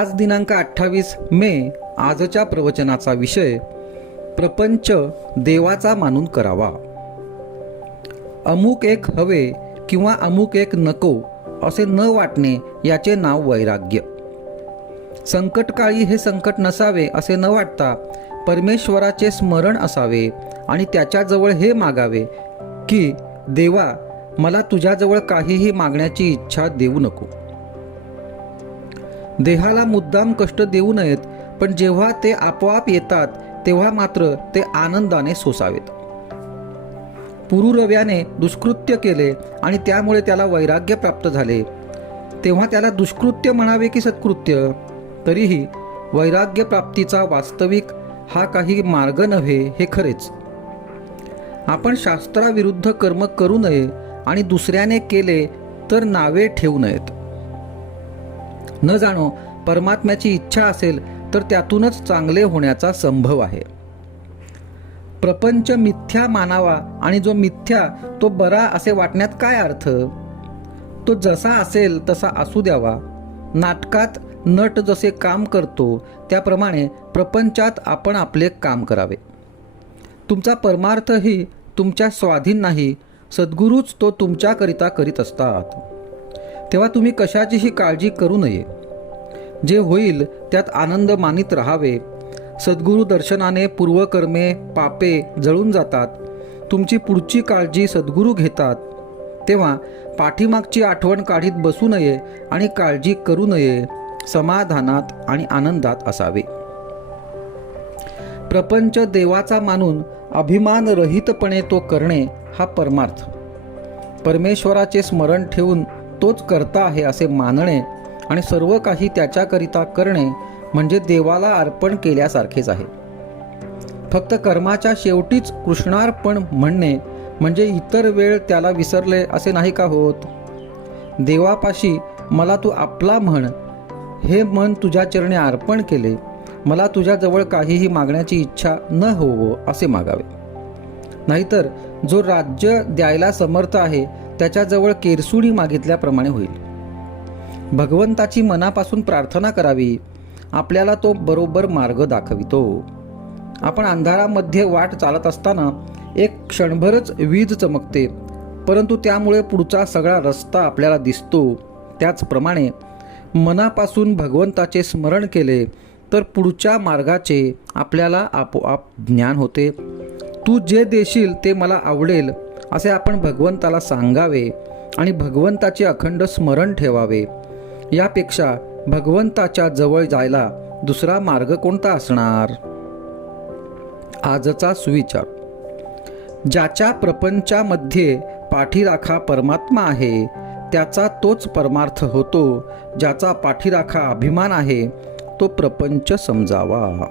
आज दिनांक 28 मे आजच्या प्रवचनाचा विषय प्रपंच देवाचा मानून करावा. अमुक एक हवे किंवा अमुक एक नको असे न वाटणे याचे नाव वैराग्य. संकटकाळी हे संकट नसावे असे न वाटता परमेश्वराचे स्मरण असावे आणि त्याच्याजवळ हे मागावे की देवा, मला तुझ्याजवळ काहीही मागण्याची इच्छा देऊ नको. देहाला मुद्दाम कष्ट देऊ नयेत, पण जेव्हा ते आपोआप येतात तेव्हा मात्र ते आनंदाने सोसावेत. पुरुरव्याने दुष्कृत्य केले आणि त्यामुळे त्याला वैराग्य प्राप्त झाले, तेव्हा त्याला दुष्कृत्य म्हणावे की सत्कृत्य? तरीही वैराग्य प्राप्तीचा वास्तविक हा काही मार्ग नव्हे हे खरेच. आपण शास्त्राविरुद्ध कर्म करू नये आणि दुसऱ्याने केले तर नावे ठेवू नयेत. न जाणो परमात्म्याची इच्छा असेल तर त्यातूनच चांगले होण्याचा संभव आहे. प्रपंच मिथ्या मानावा आणि जो मिथ्या तो बरा असे वाटण्यात काय अर्थ? तो जसा असेल तसा असू द्यावा. नाटकात नट जसे काम करतो त्याप्रमाणे प्रपंचात आपण आपले काम करावे. तुमचा परमार्थही तुमच्या स्वाधीन नाही, सद्गुरूच तो तुमच्याकरिता करीत असतात. तेव्हा तुम्ही कशाचीही काळजी करू नये. जे होईल त्यात आनंद मानित राहावे. सद्गुरू दर्शनाने पूर्वकर्मे पापे जळून जातात. तुमची पुढची काळजी सद्गुरू घेतात. तेव्हा पाठीमागची आठवण काढीत बसू नये आणि काळजी करू नये. समाधानात आणि आनंदात असावे. प्रपंच देवाचा मानून अभिमानरहितपणे तो करणे हा परमार्थ. परमेश्वराचे स्मरण ठेवून तोच करता आहे असे मानणे आणि सर्व काही त्याच्याकरिता करणे म्हणजे देवाला अर्पण केल्यासारखेच आहे. फक्त कर्माच्या शेवटीच कृष्णार्पण म्हणणे म्हणजे इतर वेळ त्याला विसरले असे नाही का होत? देवापाशी मला तू आपला म्हण, हे मन तुझ्या चरणी अर्पण केले, मला तुझ्याजवळ काहीही मागण्याची इच्छा न होवो असे मागावे. नाहीतर जो राज्य द्यायला समर्थ आहे त्याच्याजवळ केरसुणी मागितल्याप्रमाणे होईल. भगवंताची मनापासून प्रार्थना करावी. आपल्याला तो बरोबर मार्ग दाखवितो. आपण अंधारामध्ये वाट चालत असताना एक क्षणभरच वीज चमकते, परंतु त्यामुळे पुढचा सगळा रस्ता आपल्याला दिसतो. त्याचप्रमाणे मनापासून भगवंताचे स्मरण केले तर पुढच्या मार्गाचे आपल्याला आपोआप ज्ञान होते. तू जे देशील ते मला आवडेल असे आपण भगवंताला सांगावे आणि भगवंताचे अखंड स्मरण ठेवावे. यापेक्षा भगवंताच्या जवळ जायला दुसरा मार्ग कोणता असणार? आजचा सुविचार. ज्याच्या प्रपंचामध्ये पाठीराखा परमात्मा आहे त्याचा तोच परमार्थ होतो. ज्याचा पाठीराखा अभिमान आहे तो प्रपंच समजावा.